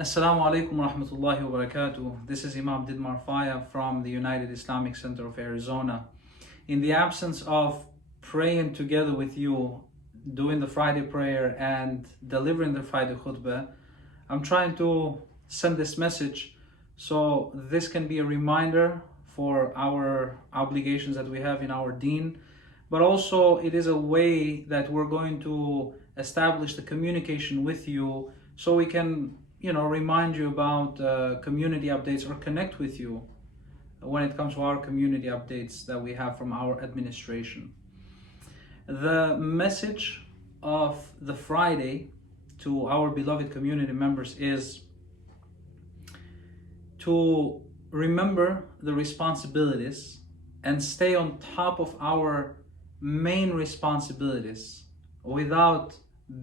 Assalamu alaikum wa rahmatullahi wa barakatuh. This is Imam Didmar Faja from the United Islamic Center of Arizona. In the absence of praying together with you, doing the Friday prayer and delivering the Friday Khutbah, I'm trying to send this message so this can be a reminder for our obligations that we have in our deen, but also it is a way that we're going to establish the communication with you so we can remind you about community updates or connect with you when it comes to our community updates that we have from our administration. The message of the Friday to our beloved community members is to remember the responsibilities and stay on top of our main responsibilities without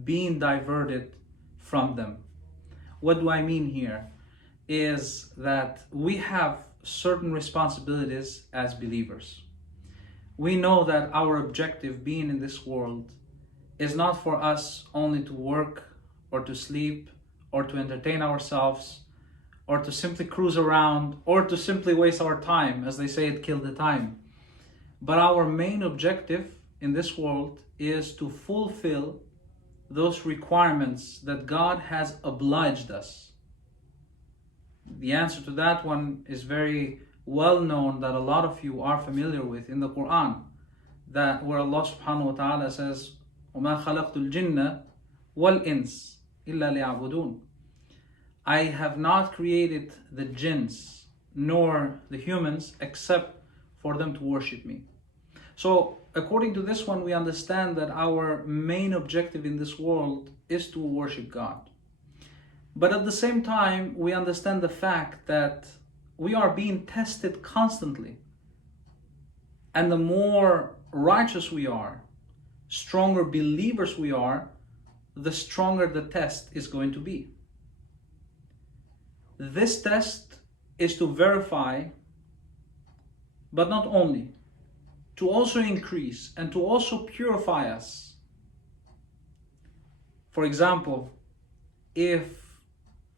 being diverted from them. What do I mean here? Is that we have certain responsibilities as believers. We know that our objective being in this world is not for us only to work or to sleep or to entertain ourselves or to simply cruise around or to simply waste our time, as they say, it killed the time. But our main objective in this world is to fulfill those requirements that God has obliged us. The answer to that one is very well known, that a lot of you are familiar with in the Quran, that where Allah subhanahu wa ta'ala says, وَمَا خَلَقْتُ الْجِنَّ وَالْإِنسِ إِلَّا لِيَعْبُدُونَ. I have not created the jinns nor the humans except for them to worship me. So according to this one, we understand that our main objective in this world is to worship God. But at the same time, we understand the fact that we are being tested constantly. And the more righteous we are, stronger believers we are, the stronger the test is going to be. This test is to verify, but not only, to also increase and to also purify us. For example, if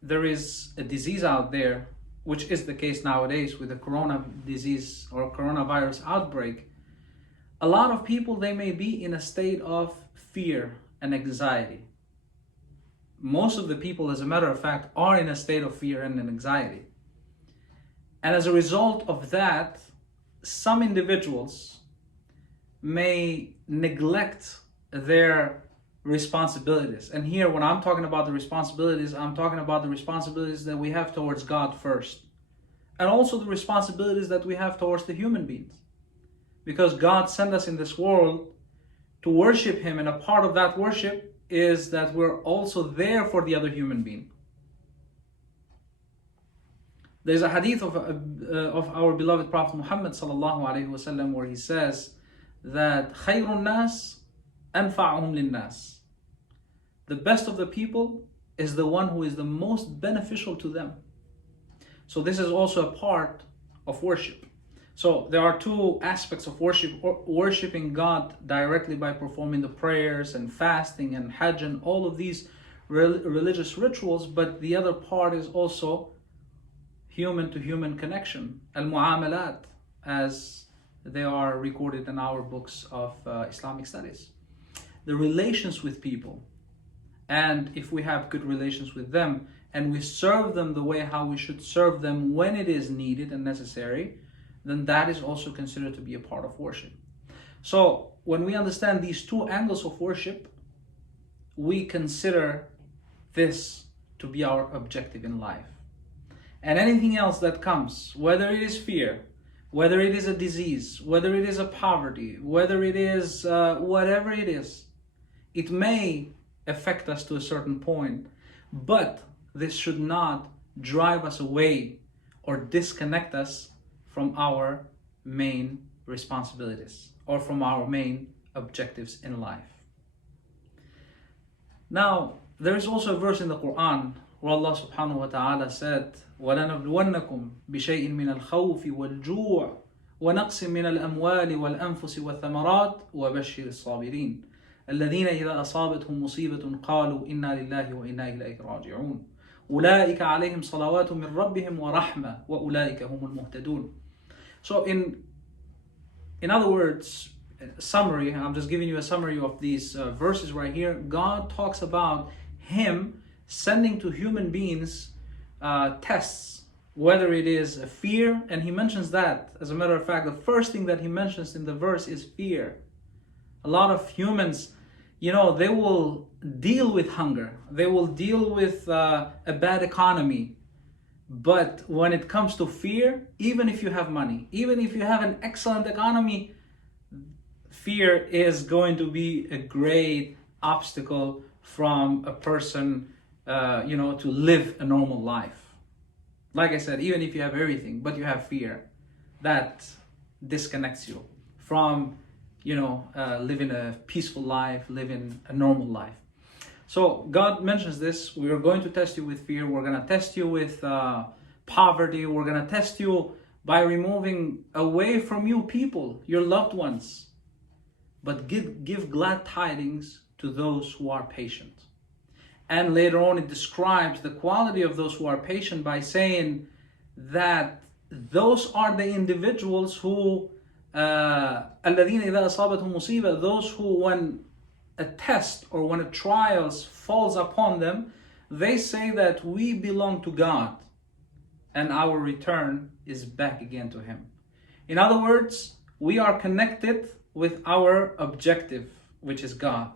there is a disease out there, which is the case nowadays with the corona disease or coronavirus outbreak, a lot of people, they may be in a state of fear and anxiety. Most of the people, as a matter of fact, are in a state of fear and anxiety. And as a result of that, some individuals may neglect their responsibilities. And here, when I'm talking about the responsibilities, I'm talking about the responsibilities that we have towards God first, and also the responsibilities that we have towards the human beings. Because God sent us in this world to worship Him, and a part of that worship is that we're also there for the other human being. There's a hadith of our beloved Prophet Muhammad sallallahu alaihi wasallam where he says that خَيْرُ النَّاسِ أَنْفَعُهُمْ لِلنَّاسِ. The best of the people is the one who is the most beneficial to them. So this is also a part of worship. So there are two aspects of worship: worshiping God directly by performing the prayers and fasting and hajj and all of these religious rituals, but the other part is also human to human connection, al-mu'amalat, as they are recorded in our books of Islamic studies. The relations with people, and if we have good relations with them and we serve them the way how we should serve them when it is needed and necessary, then that is also considered to be a part of worship. So when we understand these two angles of worship, we consider this to be our objective in life. And anything else that comes, whether it is fear, whether it is a disease, whether it is a poverty, whether it is whatever it is, it may affect us to a certain point, but this should not drive us away or disconnect us from our main responsibilities or from our main objectives in life. Now, there is also a verse in the Quran where Allah subhanahu wa ta'ala said, وَلَنَبْلُوَنَّكُمْ بِشَيْءٍ مِّنَ الْخَوْفِ وَالْجُوعِ وَنَقْصٍ مِّنَ الْأَمْوَالِ وَالْأَنفُسِ وَالثَّمَرَاتِ وَبَشِّرِ الصَّابِرِينَ الَّذِينَ إِذَا أَصَابَتْهُمْ مُصِيبَةٌ قَالُوا إِنَّا لِلَّهِ وَإِنَّا إِلَيْهِ رَاجِعُونَ أولئك عليهم صلوات من ربهم ورحمة وأولئك هم المهتدون. So in other words, summary, I'm just giving you a summary of these verses right here. God talks about Him sending to human beings tests, whether it is a fear, and He mentions that. As a matter of fact, the first thing that He mentions in the verse is fear. A lot of humans, they will deal with hunger, they will deal with a bad economy. But when it comes to fear, even if you have money, even if you have an excellent economy, fear is going to be a great obstacle from a person, to live a normal life. Like I said, even if you have everything, but you have fear, that disconnects you from, living a peaceful life, living a normal life. So God mentions this. We are going to test you with fear. We're going to test you with poverty. We're going to test you by removing away from you people, your loved ones. But give glad tidings to those who are patient. And later on it describes the quality of those who are patient by saying that those are the individuals who الذين إذا أصابتهم مصيبة, those who, when a test or when a trials falls upon them, they say that we belong to God and our return is back again to Him. In other words, we are connected with our objective, which is God.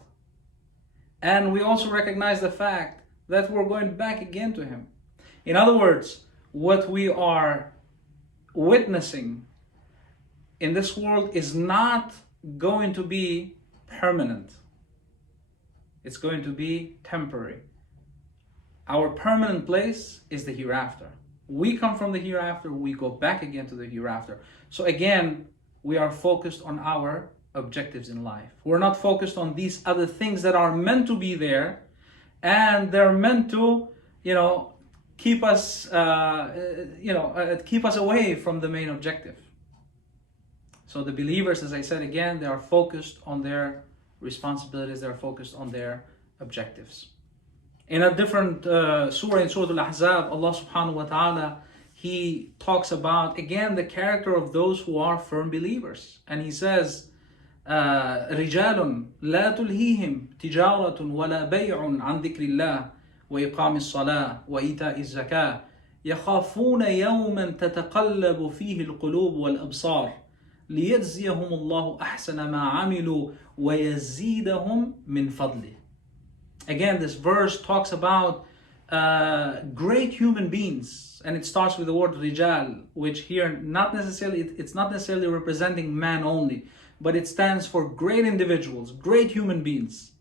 And we also recognize the fact that we're going back again to Him. In other words, what we are witnessing in this world is not going to be permanent. It's going to be temporary. Our permanent place is the hereafter. We come from the hereafter, we go back again to the hereafter. So again, we are focused on our objectives in life. We're not focused on these other things that are meant to be there, and they're meant to, keep us, keep us away from the main objective. So the believers, as I said again, they are focused on their responsibilities, they are focused on their objectives. In a different surah, in Surah Al-Ahzab, Allah subhanahu wa ta'ala, He talks about, again, the character of those who are firm believers. And He says, رِجَالٌ لَا تُلْهِيهِمْ تِجَارَةٌ وَلَا بَيْعٌ عَنْ ذِكْرِ اللَّهِ وَإِقَامِ الصَّلَاةِ وَإِيتَاءِ الزَّكَاةِ يَخَافُونَ يَوْمًا تَتَقَلَّبُ فِيهِ الْقُلُوبُ وَالْأَبْصَارِ لِيَجْزِيَهُمُ اللَّهُ أَحْسَنَ مَا عَمِلُوا وَيَزِيدَهُمْ مِنْ فَضْلِهِ. Again, this verse talks about great human beings, and it starts with the word rijal, which here it's not necessarily representing man only, but it stands for great individuals, great human beings.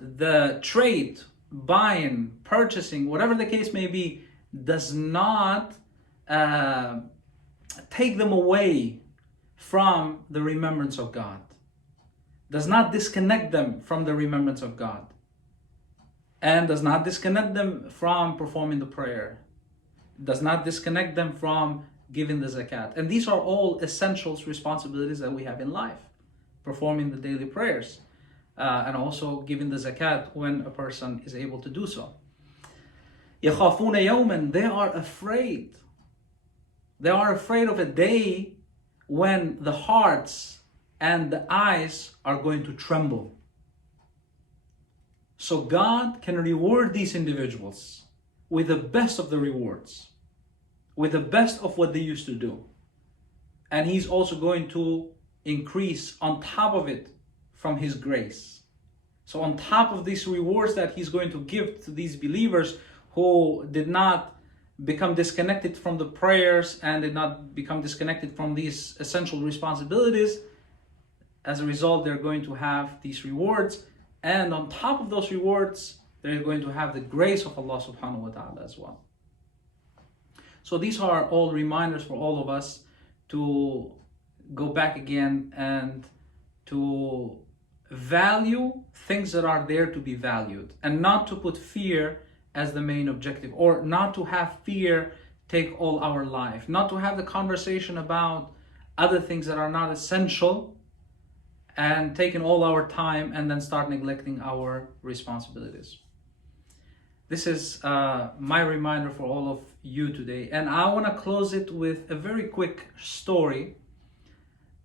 The trade, buying, purchasing, whatever the case may be, does not take them away from the remembrance of God, does not disconnect them from the remembrance of God, and does not disconnect them from performing the prayer, does not disconnect them from giving the zakat. And these are all essentials, responsibilities that we have in life. Performing the daily prayers, and also giving the zakat when a person is able to do so. يَخَافُونَ يَوْمًا, they are afraid. They are afraid of a day when the hearts and the eyes are going to tremble. So God can reward these individuals with the best of the rewards, with the best of what they used to do. And He's also going to increase on top of it from His grace. So on top of these rewards that He's going to give to these believers who did not become disconnected from the prayers and did not become disconnected from these essential responsibilities, as a result, they're going to have these rewards. And on top of those rewards, they're going to have the grace of Allah subhanahu wa ta'ala as well. So these are all reminders for all of us to go back again and to value things that are there to be valued, and not to put fear as the main objective, or not to have fear take all our life, not to have the conversation about other things that are not essential and taking all our time and then start neglecting our responsibilities. This is my reminder for all of you today. And I want to close it with a very quick story.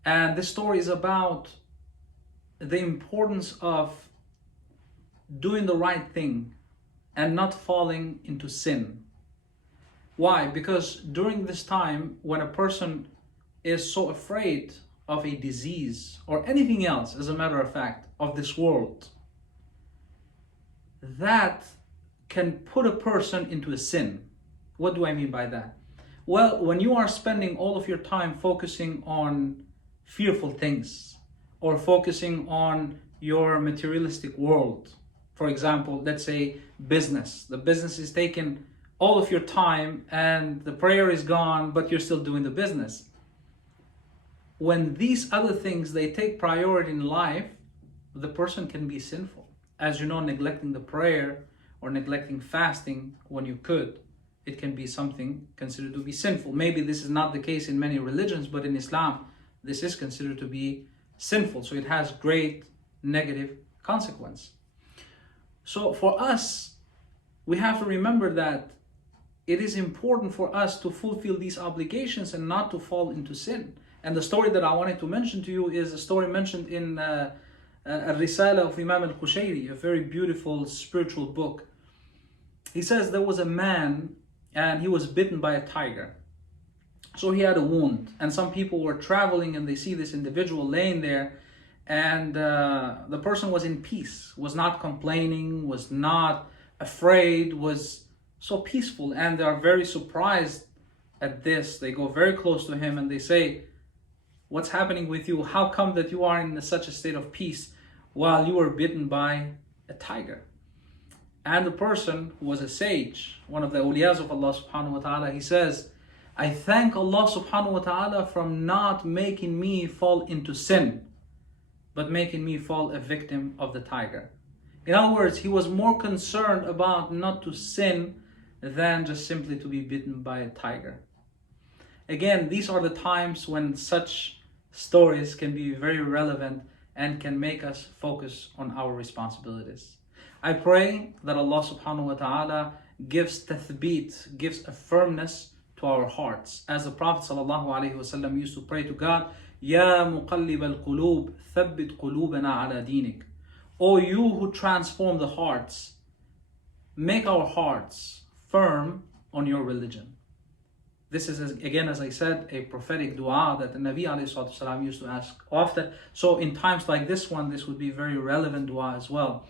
And this story is about the importance of doing the right thing and not falling into sin. Why? Because during this time, when a person is so afraid of a disease or anything else, as a matter of fact, of this world, that can put a person into a sin. What do I mean by that? Well, when you are spending all of your time focusing on fearful things or focusing on your materialistic world, for example, let's say business. The business is taking all of your time and the prayer is gone, but you're still doing the business. When these other things, they take priority in life, the person can be sinful. As you know, neglecting the prayer or neglecting fasting when you could, it can be something considered to be sinful. Maybe this is not the case in many religions, but in Islam, this is considered to be sinful. So it has great negative consequence. So for us, we have to remember that it is important for us to fulfill these obligations and not to fall into sin. And the story that I wanted to mention to you is a story mentioned in Al-Risala of Imam al-Qushayri, a very beautiful spiritual book. He says there was a man and he was bitten by a tiger. So he had a wound, and some people were traveling and they see this individual laying there, and the person was in peace, was not complaining, was not afraid, was so peaceful, and they are very surprised at this. They go very close to him and they say, "What's happening with you? How come that you are in such a state of peace while you were bitten by a tiger?" And the person who was a sage, one of the awliyas of Allah subhanahu wa ta'ala, he says, "I thank Allah subhanahu wa ta'ala from not making me fall into sin, but making me fall a victim of the tiger." In other words, he was more concerned about not to sin than just simply to be bitten by a tiger. Again, these are the times when such stories can be very relevant and can make us focus on our responsibilities. I pray that Allah subhanahu wa ta'ala gives tathbeet, gives a firmness to our hearts. As the Prophet sallallahu alaihi wasallam used to pray to God, "Ya muqallib al-qulub, thabbit qulubana ala dinik." O you who transform the hearts, make our hearts firm on your religion. This is, again, as I said, a prophetic dua that the Nabi ﷺ used to ask often. So in times like this one, this would be very relevant dua as well.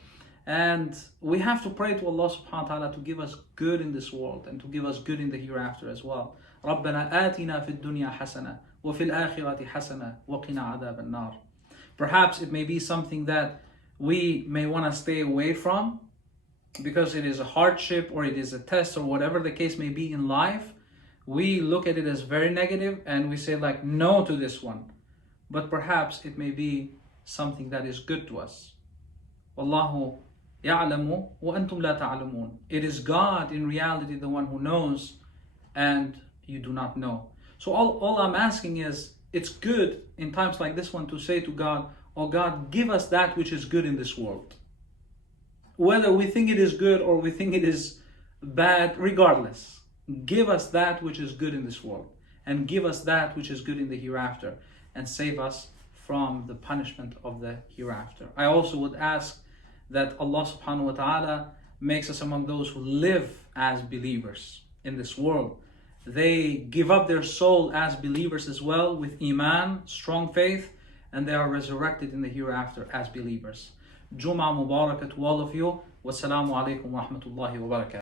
And we have to pray to Allah subhanahu wa ta'ala to give us good in this world and to give us good in the hereafter as well. رَبَّنَا آتِنَا فِي الدُّنْيَا حَسَنَةً وَفِي الْآخِرَةِ حَسَنَةً وَقِنَا عَذَابَ النَّارِ. Perhaps it may be something that we may want to stay away from because it is a hardship or it is a test or whatever the case may be in life. We look at it as very negative and we say like no to this one. But perhaps it may be something that is good to us. Wallahu ya'lamu wa antum la ta'lamun. It is God in reality the one who knows and you do not know. So all I'm asking is, it's good in times like this one to say to God, "Oh God, give us that which is good in this world." Whether we think it is good or we think it is bad, regardless, give us that which is good in this world and give us that which is good in the hereafter and save us from the punishment of the hereafter. I also would ask that Allah subhanahu wa ta'ala makes us among those who live as believers in this world. They give up their soul as believers as well with iman, strong faith, and they are resurrected in the hereafter as believers. Jum'ah Mubarak to all of you. Wassalamu alaikum wa rahmatullahi wa barakatuh.